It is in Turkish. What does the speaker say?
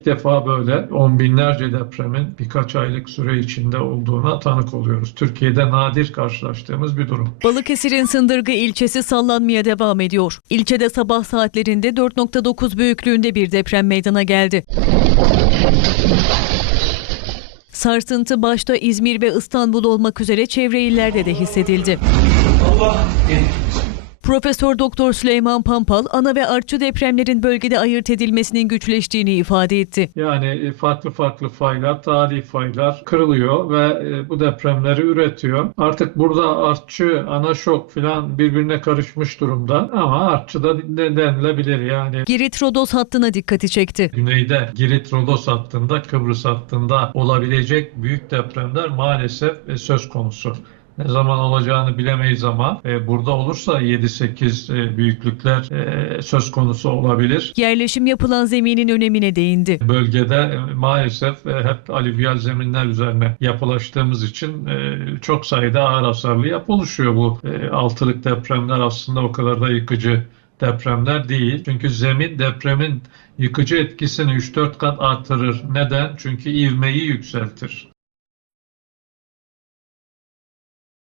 İlk defa böyle on binlerce depremin birkaç aylık süre içinde olduğuna tanık oluyoruz. Türkiye'de nadir karşılaştığımız bir durum. Balıkesir'in Sındırgı ilçesi sallanmaya devam ediyor. İlçede sabah saatlerinde 4.9 büyüklüğünde bir deprem meydana geldi. Sarsıntı başta İzmir ve İstanbul olmak üzere çevre illerde de hissedildi. Profesör Doktor Süleyman Pampal, ana ve artçı depremlerin bölgede ayırt edilmesinin güçleştiğini ifade etti. Yani e, farklı farklı faylar, tarihi faylar kırılıyor ve e, bu depremleri üretiyor. Artık burada artçı, ana şok filan birbirine karışmış durumda ama artçı da de- denilebilir yani. Girit-Rodos hattına dikkati çekti. Güneyde Girit-Rodos hattında, Kıbrıs hattında olabilecek büyük depremler maalesef e, söz konusu. Ne zaman olacağını bilemeyiz ama e, burada olursa 7-8 e, büyüklükler e, söz konusu olabilir. Yerleşim yapılan zeminin önemine değindi. Bölgede e, maalesef e, hep alüvyal zeminler üzerine yapılaştığımız için e, çok sayıda ağır hasarlı yapı oluşuyor bu. E, Altılık depremler aslında o kadar da yıkıcı depremler değil. Çünkü zemin depremin yıkıcı etkisini 3-4 kat artırır. Neden? Çünkü ivmeyi yükseltir.